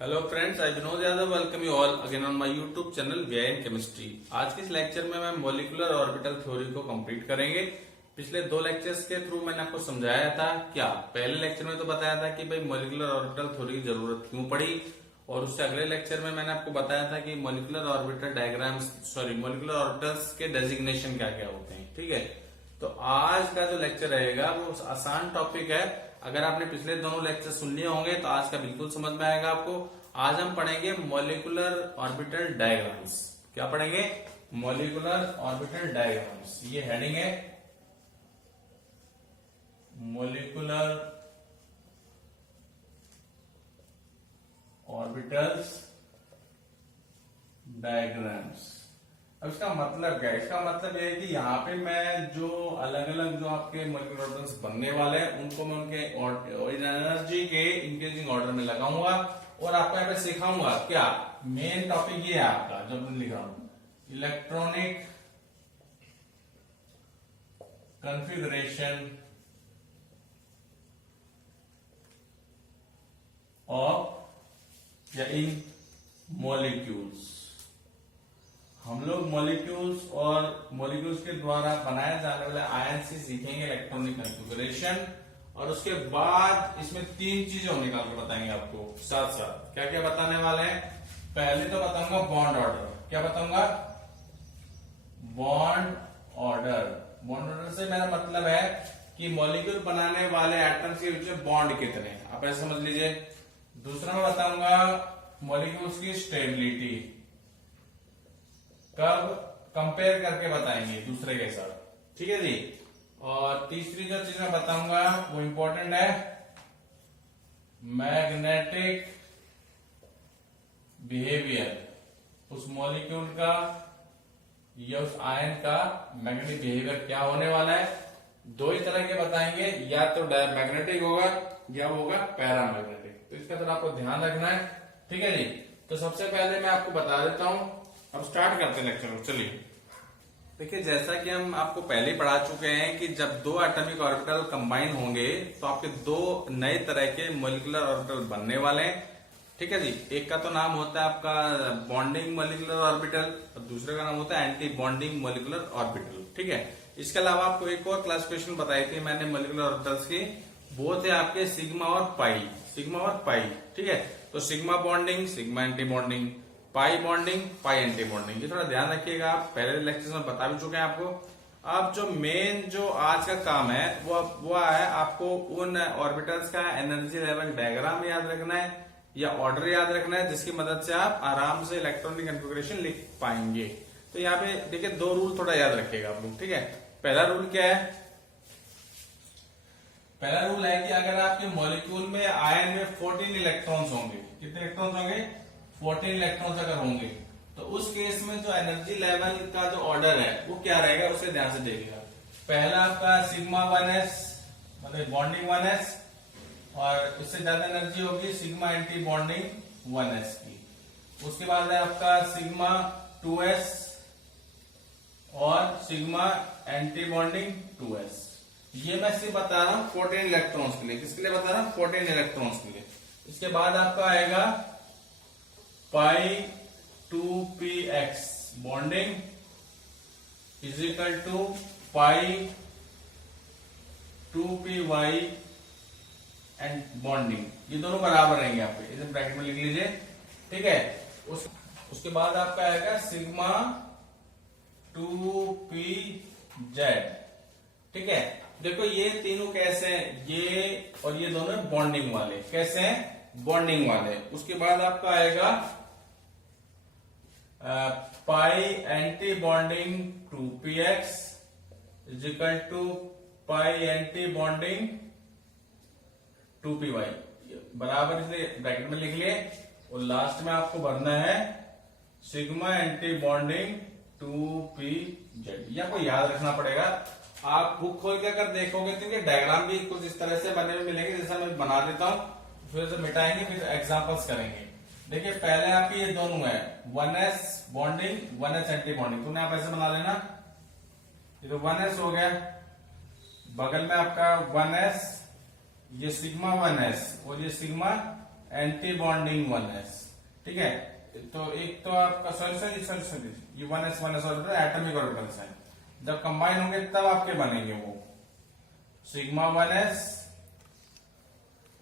Hello friends, I Vinod Yadav welcome you all again on my YouTube channel VI in chemistry. आज के इस lecture में मैं मॉलिक्यूलर ऑर्बिटल थ्योरी को कंप्लीट करेंगे। पिछले दो लेक्चर्स के थ्रू मैंने आपको समझाया था क्या, पहले लेक्चर में तो बताया था कि भाई मॉलिक्यूलर ऑर्बिटल थ्योरी की जरूरत क्यों पड़ी, और उससे अगले लेक्चर में मैंने आपको बताया था कि molecular orbital diagrams molecular orbitals के डेजिग्नेशन क्या क्या होते हैं। ठीक है, तो आज का जो लेक्चर रहेगा वो आसान टॉपिक है। अगर आपने पिछले दोनों लेक्चर सुन लिए होंगे तो आज का बिल्कुल समझ में आएगा आपको। आज हम पढ़ेंगे मॉलिक्यूलर ऑर्बिटल डायग्राम्स। क्या पढ़ेंगे? Molecular orbital diagrams. ये हेडिंग है मॉलिक्यूलर ऑर्बिटल्स डायग्राम्स। अब इसका मतलब क्या है? इसका मतलब यह है कि यहाँ पे मैं जो अलग अलग जो आपके मॉलिक्यूलर ऑर्बिटल्स बनने वाले हैं उनको मैं उनके एनर्जी के इंक्रीजिंग ऑर्डर में लगाऊंगा और आपको यहाँ पे सिखाऊंगा। क्या मेन टॉपिक ये है आपका, जब मैं लिख रहा हूं इलेक्ट्रॉनिक कॉन्फ़िगरेशन ऑफ या इन मॉलिक्यूल्स। हम लोग मॉलिक्यूल्स और मॉलिक्यूल्स के द्वारा बनाए जाने वाले आयन से सीखेंगे इलेक्ट्रॉनिक कॉन्फ़िगरेशन, और उसके बाद इसमें तीन चीजें और निकाल के बताएंगे आपको साथ साथ। क्या क्या बताने वाले हैं? पहले तो बताऊंगा बॉन्ड ऑर्डर। क्या बताऊंगा? Bond order. बॉन्ड ऑर्डर से मेरा मतलब है कि मॉलिक्यूल बनाने वाले एटम्स के बीच में बॉन्ड कितने हैं, आप ऐसे समझ लीजिए। दूसरा मैं बताऊंगा मॉलिक्यूल्स की स्टेबिलिटी, कब कंपेयर करके बताएंगे दूसरे के साथ। ठीक है जी। और तीसरी जो चीज मैं बताऊंगा वो इंपॉर्टेंट है, मैग्नेटिक बिहेवियर। उस मॉलिक्यूल का या उस आयन का मैग्नेटिक बिहेवियर क्या होने वाला है। दो ही तरह के बताएंगे, या तो मैग्नेटिक होगा या होगा पैरामैग्नेटिक। तो इसका थोड़ा आपको ध्यान रखना है। ठीक है जी। तो सबसे पहले मैं आपको बता देता हूं। अब स्टार्ट करते हैं लेक्चर को। चलिए देखिए, जैसा कि हम आपको पहले पढ़ा चुके हैं कि जब दो एटॉमिक ऑर्बिटल कंबाइन होंगे तो आपके दो नए तरह के मॉलिक्यूलर ऑर्बिटल बनने वाले हैं। ठीक है जी। एक का तो नाम होता है आपका बॉन्डिंग मॉलिक्यूलर ऑर्बिटल और दूसरे का नाम होता है एंटी बॉन्डिंग मॉलिक्यूलर ऑर्बिटल। ठीक है। इसके अलावा आपको एक और क्लासिफिकेशन बताई थी मैंने मॉलिक्यूलर ऑर्बिटल्स की, वो थे आपके सिग्मा और पाई। सिग्मा और पाई। ठीक है। तो sigma bonding, sigma antibonding, pi bonding, pi antibonding. ये थोड़ा ध्यान रखिएगा, आप पहले लेक्चर में बता भी चुके हैं आपको। अब जो मेन जो आज का काम है वो है आपको उन ऑर्बिटल्स का एनर्जी लेवल डायग्राम याद रखना है या ऑर्डर याद रखना है, जिसकी मदद से आप आराम से इलेक्ट्रॉनिक कॉन्फ़िगरेशन लिख पाएंगे। तो यहाँ पे देखिए दो रूल थोड़ा याद रखिएगा आप लोग। ठीक है। पहला रूल क्या है? पहला रूल है कि अगर आपके मॉलिक्यूल में आयन में 14 इलेक्ट्रॉन्स होंगे, कितने इलेक्ट्रॉन्स होंगे? 14 इलेक्ट्रॉन्स अगर होंगे तो उस केस में जो एनर्जी लेवल का जो ऑर्डर है वो क्या रहेगा, उसे ध्यान से देखिएगा। पहला आपका सिग्मा 1s मतलब बॉन्डिंग 1s, और इससे ज्यादा एनर्जी होगी सिग्मा एंटी बॉन्डिंग 1s की। उसके बाद है आपका सिग्मा 2s और सिग्मा एंटी बॉन्डिंग 2s। ये मैं सिर्फ बता रहा हूं 14 इलेक्ट्रॉन्स के लिए। किसके लिए बता रहा हूं? 14 इलेक्ट्रॉन्स के लिए। इसके बाद आपका आएगा pi 2px bonding is equal to pi 2py and bonding. ये दोनों बराबर रहेंगे आपके, इसे ब्रैकेट में लिख लीजिए। ठीक है। उसके बाद आपका आएगा सिग्मा 2pz। ठीक है। देखो ये तीनों कैसे हैं, ये और ये दोनों बॉन्डिंग वाले। कैसे हैं? बॉन्डिंग वाले। उसके बाद आपका आएगा pi antibonding 2px is equal to pi antibonding 2py बराबर, इसे ब्रैकेट में लिख लिए। और लास्ट में आपको भरना है सिग्मा एंटी बॉन्डिंग 2pz। ये आपको याद रखना पड़ेगा। आप बुक खोल के अगर देखोगे तो इनके डायग्राम भी कुछ इस तरह से बने हुए मिलेंगे, जैसा मैं बना देता हूं, फिर से मिटाएंगे, फिर एग्जांपल्स करेंगे। देखिए पहले आपकी ये दोनों है 1s bonding 1s anti bonding, तुमने आप ऐसे बना लेना। ये तो 1s हो गया, बगल में आपका 1s, ये सिग्मा 1s और ये सिग्मा एंटी बॉन्डिंग 1s। ठीक है, तो एक तो आपका सॉरी ये 1s ऑर्बिटल एटॉमिक ऑर्बिटल्स है, जब कंबाइन होंगे तब आपके बनेंगे वो सिग्मा 1s,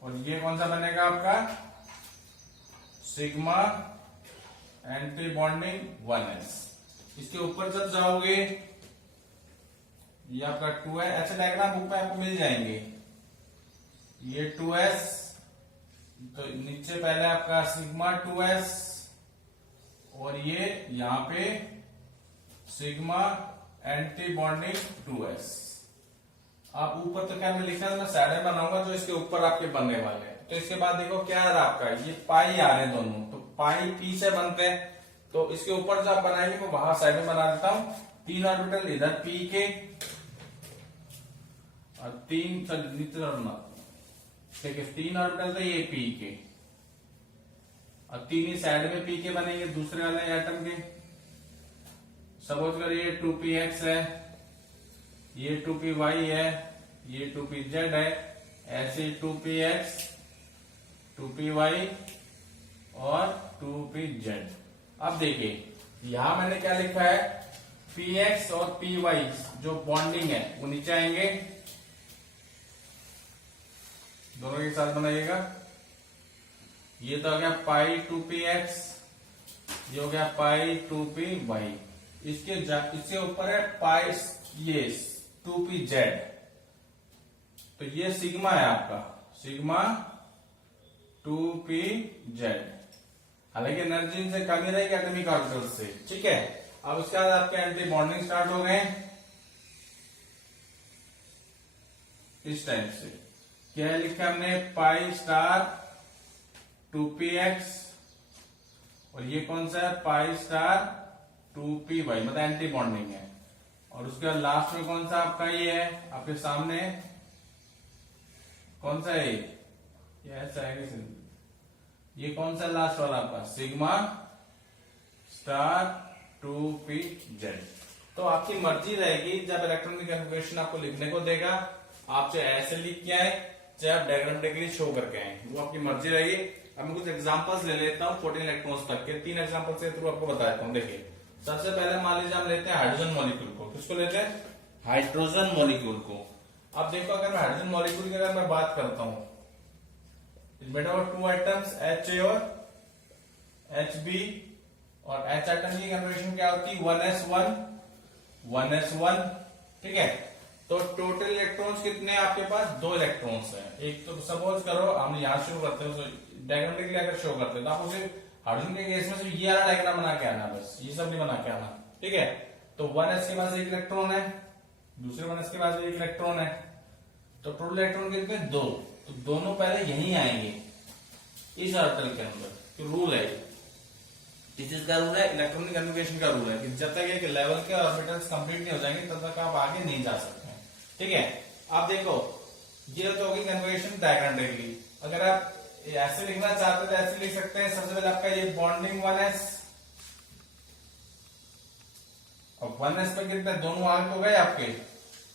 और ये कौन सा बनेगा आपका सिग्मा एंटी बॉन्डिंग 1s। इसके ऊपर जब जाओगे ये आपका 2 है, ऐसे डायग्राम बुक में आपको मिल जाएंगे। ये 2s, तो नीचे पहले आपका सिग्मा 2s, और ये यहां पे सिग्मा एंटी बॉन्डिंग 2s। आप ऊपर तो क्या मैं लिखा था, मैं साइड में बनाऊंगा जो इसके ऊपर आपके बनने वाले हैं। तो इसके बाद देखो क्या आ रहा आपका, ये पाई आ रहे हैं दोनों, तो पाई पी से बनते हैं, तो इसके ऊपर जो आप बनाएंगे वो वहां साइड में बना देता हूं। 3 ऑर्बिटल इधर पी के, और 3 ठीक है 3 ऑर्बिटल तो ये पी के, और 3 ही साइड में पी के बनेंगे दूसरे वाले एटम के। सपोज कर ये 2px है, ये 2py है, ये 2pz है, ऐसे 2px 2py और 2pz। अब देखिए यहां मैंने क्या लिखा है, px और py जो बॉन्डिंग है वो नीचे आएंगे, दोनों के साथ बनाइएगा। ये तो हो गया पाई 2px, ये हो गया पाई 2py। इसके ऊपर है पाई ये 2pz, तो ये सिग्मा है आपका सिग्मा 2pz। हालांकि एनर्जी से कमी रहेगी एटॉमिक ऑर्बिटल से। ठीक है, अब उसके बाद आपके एंटी बॉन्डिंग स्टार्ट हो गए इस टाइप से। क्या लिखा हमने, पाई स्टार 2px, और ये कौन सा है पाई स्टार 2py, मतलब एंटी बॉन्डिंग है। और उसके बाद लास्ट में कौन सा आपका ये है आपके सामने, कौन सा है ये ऐसा है, ये कौन सा लास्ट वाला आपका सिग्मा स्टार 2pz। तो आपकी मर्जी रहेगी, जब इलेक्ट्रॉनिक कन्फिगरेशन आपको लिखने को देगा, आप चाहे ऐसे लिख के आए चाहे आप डायग्रामेटिकली शो करके आए, वो आपकी मर्जी रहेगी। अब मैं कुछ एग्जांपल्स ले लेता हूँ 14 इलेक्ट्रॉन्स तक के, 3 एग्जांपल के थ्रू आपको बता देता हूँ। देखिए सबसे पहले मान लीजिए हम लेते हैं हाइड्रोजन मॉलिक्यूल को। किसको लेते हैं, हाइड्रोजन मॉलिक्यूल को। अब देखो अगर मैं हाइड्रोजन मॉलिक्यूल की अगर मैं बात करता हूं, मेड ऑफ 2 आइटम्स HA और HB, और H आइटम की कन्फिगरेशन क्या होती है 1s1 1s1। ठीक है, तो टोटल इलेक्ट्रॉन्स कितने हैं आपके पास, 2 इलेक्ट्रॉन्स हैं। एक तो सपोज करो हम यहां शो करते हैं, डायग्रामेटिकली अगर शो करते हैं तो आप उसे हाइड्रोजन के केस में सिर्फ ये वाला डायग्राम बना के आना, बस ये सब नहीं बना के आना। ठीक है, तो 1s के पास 1 इलेक्ट्रॉन है, दूसरे 1s के पास 1 इलेक्ट्रॉन है, तो टोटल इलेक्ट्रॉन कितने 2, तो दोनों पहले यहीं आएंगे इस ऑर्बिटल के अंदर। तो रूल है, इस चीज का रूल है, इलेक्ट्रॉनिक कन्फिगरेशन का रूल है कि जब तक एक लेवल के ऑर्बिटल्स कंप्लीट नहीं हो जाएंगे तब तक आप आगे नहीं जा सकते हैं। ठीक है, आप देखो ये तो होगी कन्फिगरेशन डायग्रामेटिकली। अगर आप ऐसे लिखना चाहते तो ऐसे लिख सकते हैं। सबसे पहले आपका ये बॉन्डिंग 1s, और 1s पे कितने दोनों आगे हो गए आपके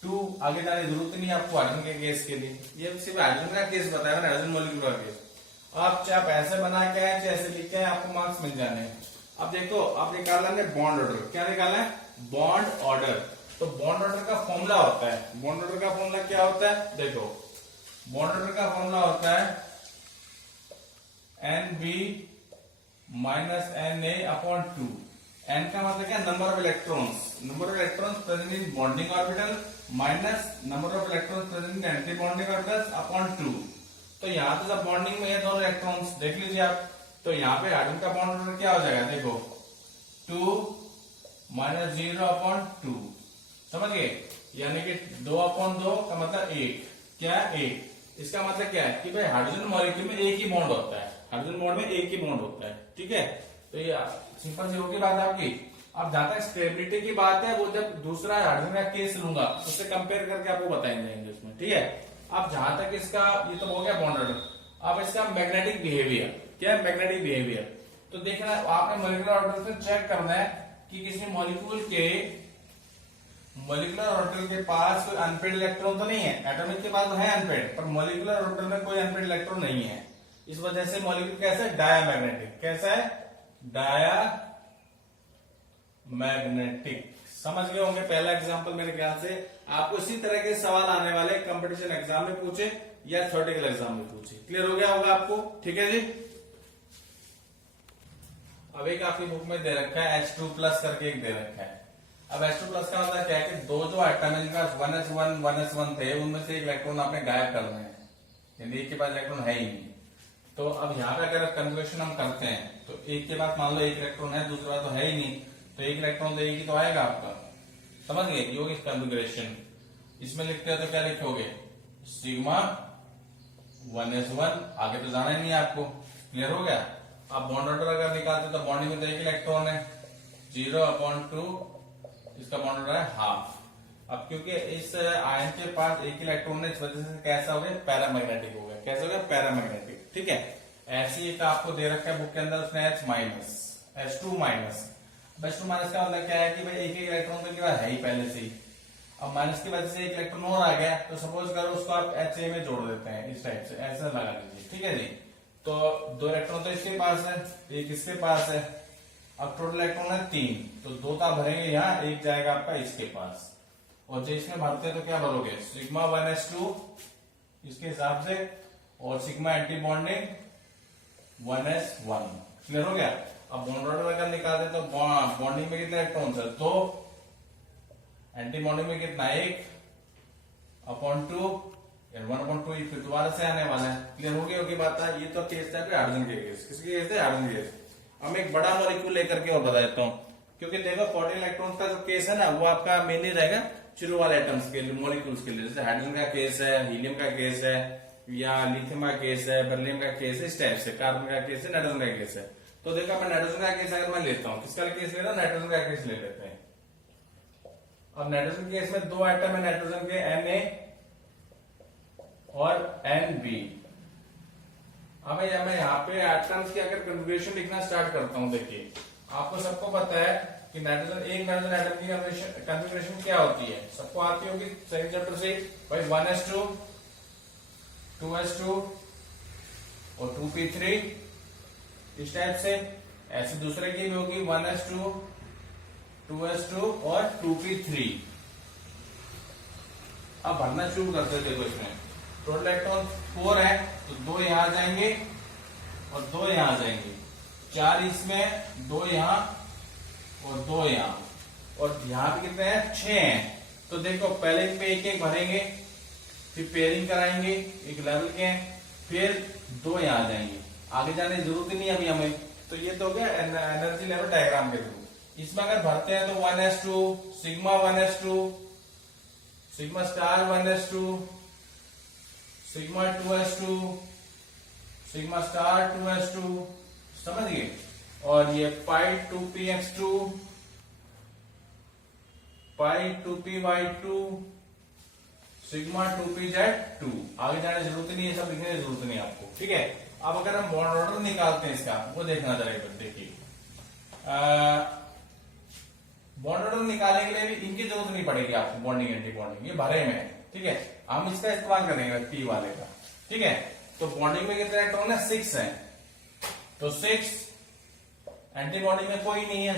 2, आगे जाने की जरूरत नहीं आपको हाइड्रोजन के केस के लिए। ये सिर्फ हाइड्रोजन का केस बताया, हाइड्रोजन मॉलिक्यूल का केस। आप चाहे आप ऐसे बना के आए चाहे ऐसे लिख के आए, आपको मार्क्स मिल जाने हैं। अब देखो आप निकालना है बॉन्ड ऑर्डर। क्या निकालना है, बॉन्ड ऑर्डर। तो बॉन्ड ऑर्डर का फॉर्मूला होता है, बॉन्ड ऑर्डर का फॉर्मूला क्या होता है, देखो बॉन्ड ऑर्डर का फॉर्मूला होता है NB माइनस Na/2। N का मतलब क्या, number of electrons, number of electrons present in bonding orbital minus number of electrons present in anti bonding orbitals upon 2। तो यहाँ पे जब बॉन्डिंग में ये दोनों इलेक्ट्रॉन्स देख लीजिए आप, तो यहाँ पे हाइड्रोजन का बॉन्ड ऑर्डर क्या हो जाएगा, देखो 2 माइनस 0/2, समझ गए, यानी कि 2/2 का मतलब 1, क्या 1। इसका मतलब क्या है कि भाई हाइड्रोजन मॉलिक्यूल में एक ही बॉन्ड होता है, हाइड्रोजन बॉन्ड में एक ही बॉन्ड होता है। ठीक है, तो ये सिंपल सी होगी बात आपकी। अब जहां तक स्टेबिलिटी की बात है, वो जब दूसरा हाइड्रोजन का केस लूंगा उससे कंपेयर करके आपको बताएंगे जाएंगे उसमें। ठीक है, अब जहां तक इसका ये तो हो गया बॉन्ड ऑर्डर। अब इसका मैग्नेटिक बिहेवियर, क्या है मैग्नेटिक बिहेवियर, तो देखना आपने मॉलिक्यूलर ऑर्बिटल से चेक करना है कि किसी मॉलिक्यूल के मॉलिक्यूलर ऑर्बिटल के पास कोई अनपेड इलेक्ट्रॉन तो नहीं है। एटॉमिक के पास तो है अनपेड, पर मॉलिक्यूलर ऑर्बिटल में कोई अनपेड इलेक्ट्रॉन नहीं है। इस वजह से मॉलिक्यूल कैसा है, डायामैग्नेटिक। कैसा है, डायामैग्नेटिक। समझ गए होंगे। पहला एग्जांपल मेरे ख्याल से आपको इसी तरह के सवाल आने वाले कंपटीशन एग्जाम में पूछे या थ्योरेटिकल एग्जाम में पूछे। क्लियर हो गया होगा आपको, ठीक है जी। अब एक आपकी बुक में दे रखा है H2+ करके एक दे रखा है। अब H2+ का मतलब क्या है कि दो जो आइटम है जिनका 1s1 1s1 थे, उनमें से एक इलेक्ट्रॉन आपने गायब करना है, यानी एक के पास इलेक्ट्रॉन है ही नहीं। तो अब यहाँ पे अगर कन्वर्सेशन हम करते हैं तो एक के पास मान लो एक इलेक्ट्रॉन है, दूसरा तो है ही नहीं, तो एक इलेक्ट्रॉन देगी तो आएगा आपका। समझ गए, ये होगी कन्फिगरेशन। इसमें लिखते हैं तो क्या लिखोगे, सिग्मा 1s1, आगे तो जाना ही नहीं है आपको। क्लियर हो गया। अब बॉन्ड ऑर्डर अगर निकालते तो बॉन्डिंग में तो एक इलेक्ट्रॉन है, 0/2, इसका बॉन्ड ऑर्डर है हाफ। अब क्योंकि इस आयन के पास एक इलेक्ट्रॉन है, इस वजह से कैसा हो गया, पैरामैग्नेटिक हो गया। कैसा हो गया, पैरामैग्नेटिक। ठीक है। ऐसी एक आपको दे रखा है बुक के अंदर, उसने H-, H2-। H2- का मतलब क्या है कि भाई एक इलेक्ट्रॉन तो के पास है ही पहले से ही, अब माइनस की वजह से एक इलेक्ट्रॉन और आ गया, तो सपोज करो उसको आप HA में जोड़ देते हैं, इस टाइप से ऐसा लगा लीजिए। ठीक है जी। तो दो इलेक्ट्रॉन तो इसके पास है, एक इसके पास है, अब टोटल इलेक्ट्रॉन है 3, तो 2 का भरेंगे यहाँ, एक जाएगा आपका इसके पास। और जो इसमें भरते हैं तो क्या भरोगे, सिग्मा 1s2 इसके हिसाब से, और sigma anti bonding 1s1। Clear हो गया। अब बॉन्ड ऑर्डर अगर निकालते तो बॉन्डिंग में कितने इलेक्ट्रॉन है, 2, एंटी बॉन्डिंग में कितना, 1/2, 1/2 फिर दोबारा से आने वाला है। क्लियर हो गया होगी बात है। ये तो केस था हाइड्रोजन के केस। किसके केस थे, हाइड्रोजन के केस। अब एक बड़ा मॉलिक्यूल लेकर के और बता देता हूँ, क्योंकि देखो 14 इलेक्ट्रॉन का जो केस है ना, वो आपका मेनली रहेगा शुरू वाले एटम्स के लिए, मॉलिक्यूल्स के लिए। जैसे हाइड्रोजन का केस है, हीलियम का केस है, या लिथियम का केस है, बेरिलियम का केस है, इस टाइप से। कार्बन का केस है, नाइट्रोजन का केस है। तो देखो मैं नाइट्रोजन का केस अगर मैं लेता हूँ, किसका केस ले रहा हूँ, नाइट्रोजन का केस ले लेते हैं। अब नाइट्रोजन के केस में 2 आइटम है नाइट्रोजन के, Na और Nb। अब मैं यहाँ पे एटम्स की अगर कन्फिगरेशन लिखना स्टार्ट करता हूँ, देखिए आपको सबको पता है कि नाइट्रोजन, एक नाइट्रोजन एटम की कन्फिगरेशन क्या होती है, सबको आती होगी सेकंड चैप्टर से भाई, 1s2, 2s2 और 2p3, इस टाइप से। ऐसे दूसरे की भी होगी 1s2, 2s2 और 2p3। अब भरना शुरू करते हैं। देखो इसमें टोटल इलेक्ट्रॉन 4 है, तो 2 यहां आ जाएंगे और 2 यहां आ जाएंगे, 4 इसमें, 2 यहां और 2 यहां, और यहां पे कितने हैं, 6 हैं। तो देखो पहले पे एक एक भरेंगे, फिर पेयरिंग कराएंगे, एक लेवल के हैं, फिर 2 यहां आ जाएंगे। आगे जाने की जरूरत ही नहीं अभी हमें। तो ये तो हो गया एनर्जी लेवल डायग्राम के थ्रू। इसमें अगर भरते हैं तो 1s2, sigma 1s2, sigma star 1s2, sigma 2s2, sigma star 2s2, समझ गए। और ये पाई 2px2, पाई 2py2, सिग्मा 2pz2। आगे जाने की जरूरत नहीं है, सब लिखने की जरूरत नहीं आपको। ठीक है। अब अगर हम बॉन्ड ऑर्डर निकालते हैं इसका, वो देखना जरा एक बार। देखिए बॉन्ड ऑर्डर निकालने के लिए भी इनकी जरूरत नहीं पड़ेगी आपको, बॉन्डिंग एंटी बॉन्डिंग ये भरे में है। ठीक है। हम इसका इस्तेमाल करेंगे पी वाले का। ठीक है। तो बॉन्डिंग में कितने इलेक्ट्रॉन है, 6 है, तो 6, एंटी बॉन्डिंग में कोई नहीं है,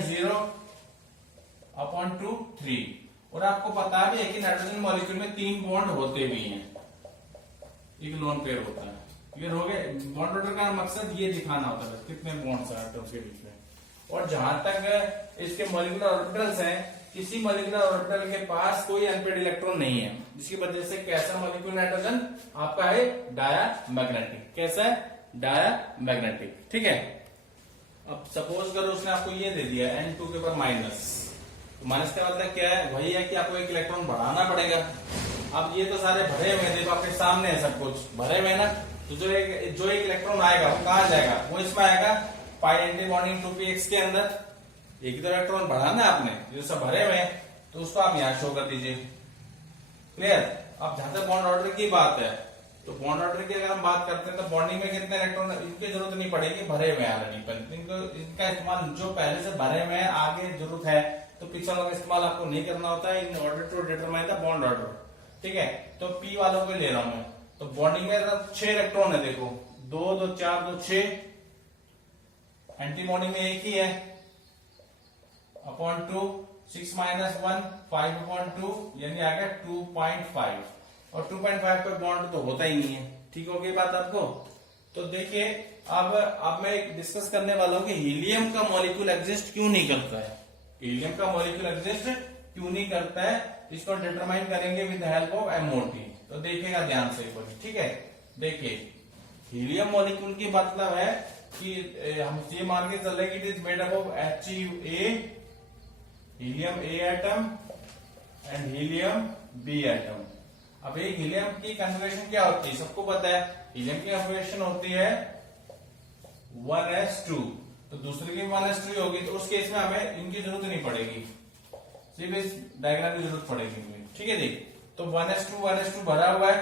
0/2, 3। और आपको पता भी है कि नाइट्रोजन मॉलिक्यूल में 3 बॉन्ड होते भी हैं, एक लोन पेयर होता है। क्लियर हो गया। बॉन्ड ऑर्डर का मकसद ये दिखाना होता है कितने बॉन्ड्स हैं एटम्स के बीच में। और जहां तक इसके मॉलिक्यूलर ऑर्बिटल्स हैं, किसी मॉलिक्यूलर ऑर्बिटल के पास कोई अनपेड इलेक्ट्रॉन नहीं है, जिसकी वजह से कैसा मॉलिक्यूल नाइट्रोजन आपका है, डायामैग्नेटिक। कैसा है, डायामैग्नेटिक। ठीक है। अब सपोज करो उसने आपको ये दे दिया N2 के ऊपर माइनस, तो माइनस का मतलब क्या है, वही है कि आपको एक इलेक्ट्रॉन बढ़ाना पड़ेगा। अब ये तो सारे भरे हुए हैं, देखो आपके सामने है, सब कुछ भरे हुए ना। तो जो एक इलेक्ट्रॉन आएगा वो कहां जाएगा, वो इसमें आएगा पाई एंटी बॉन्डिंग 2px के अंदर। एक तो इलेक्ट्रॉन बढ़ाना आपने, जो सब भरे हुए हैं, तो उसको आप यहां शो कर दीजिए। क्लियर। अब जहां तक बॉन्ड ऑर्डर की बात है, तो बॉन्ड ऑर्डर की अगर हम बात करते हैं तो बॉन्डिंग में कितने इलेक्ट्रॉन, इनकी जरूरत नहीं पड़ेगी, भरे हुए हैं ऑलरेडी। इनका इस्तेमाल जो पहले से भरे हुए हैं, आगे जरूरत है तो पीछे वालों का इस्तेमाल आपको नहीं करना होता है, in order to determine the bond order. ठीक है। तो पी वालों को ले रहा हूं मैं, तो बॉन्डिंग में 6 इलेक्ट्रॉन है, देखो 2 2 4 2 6, एंटीबॉडी में एक ही है, अपॉन 2, 6 माइनस 1 5 अपॉन 2, यानी आ गया 2.5, और 2.5 पे बॉन्ड तो होता ही नहीं है। ठीक हो गई बात आपको। तो देखिए अब मैं डिस्कस करने वाला हूं कि हीलियम का मॉलिक्यूल एग्जिस्ट क्यों नहीं करता है, हीलियम का मॉलिक्यूल एग्जिस्ट क्यों नहीं करता है, इसको डिटरमाइन करेंगे विद हेल्प ऑफ MOT। तो देखिएगा ध्यान से एक बार, ठीक है। देखिए हीलियम मॉलिक्यूल की मतलब है कि हम ये मान के चल रहे कि it is made up of HA, helium A atom and helium B atom. अब एक हीलियम की कन्फर्मेशन क्या होती है, सबको पता है, हीलियम की कन्फर्मेशन होती है 1s2, तो दूसरे की 1s2 होगी, तो उस केस में हमें इनकी जरूरत नहीं पड़ेगी, सिर्फ इस डायग्राम की जरूरत पड़ेगी। ठीक है जी। तो 1s2 भरा हुआ है,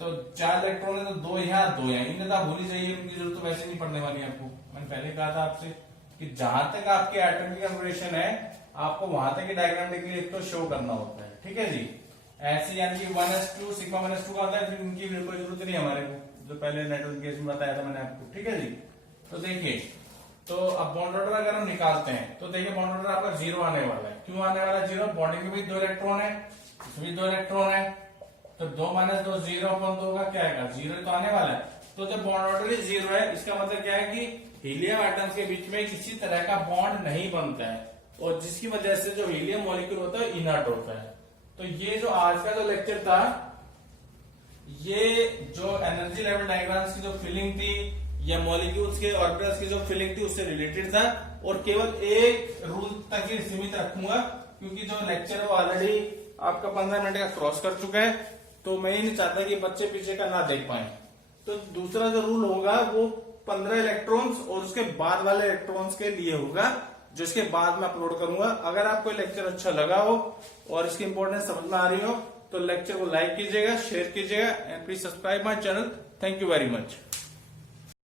तो 4 इलेक्ट्रॉन है, तो 2 यहाँ 2 यहाँ, इन्हें तो आप भूल ही जाइए, इनकी जरूरत तो वैसे नहीं पड़ने वाली है आपको। मैंने पहले कहा था आपसे कि जहां तक आपके एटम की कन्फर्मेशन है, आपको वहां तक डायग्राम देखिए तो शो करना होता है। ठीक है जी। ऐसे यानी कि 1s2 सिग्मा 1s2 का होता है, फिर इनकी कोई जरूरत नहीं हमारे को, जो पहले नेटवर्क केस में बताया था मैंने आपको। ठीक है जी। तो देखिए, तो अब बॉन्ड ऑर्डर अगर हम निकालते हैं तो देखिए बॉन्ड ऑर्डर आपका 0 आने वाला है। क्यों आने वाला है 0? बॉन्डिंग में भी 2 इलेक्ट्रॉन है, इसमें भी 2 इलेक्ट्रॉन है, तो 2 माइनस 2 0 अपॉन 2 का क्या आएगा, 0 तो आने वाला है। तो जब बॉन्ड ऑर्डर ही 0 है, इसका मतलब क्या है कि हीलियम एटम्स के बीच में किसी तरह का बॉन्ड नहीं बनता है, और जिसकी वजह से जो हीलियम मॉलिक्यूल होता है इनर्ट होता है। तो ये जो आज का जो लेक्चर था, ये जो एनर्जी लेवल डायग्राम्स की जो फिलिंग थी या मॉलिक्यूल्स के ऑर्बिटल्स की जो फिलिंग थी उससे रिलेटेड था, और केवल एक रूल तक ही सीमित रखूंगा, क्योंकि जो लेक्चर वो ऑलरेडी आपका 15 मिनट का क्रॉस कर चुका है, तो मैं ही नहीं चाहता कि बच्चे पीछे का ना देख पाए। तो दूसरा जो रूल होगा वो 15 इलेक्ट्रॉन्स और उसके बाद वाले इलेक्ट्रॉन्स के लिए होगा, जो इसके बाद में अपलोड करूंगा। अगर आपको लेक्चर अच्छा लगा हो और इसकी इंपॉर्टेंस समझ में आ रही हो, तो लेक्चर को लाइक कीजिएगा, शेयर कीजिएगा, and please subscribe my channel. Thank you very much.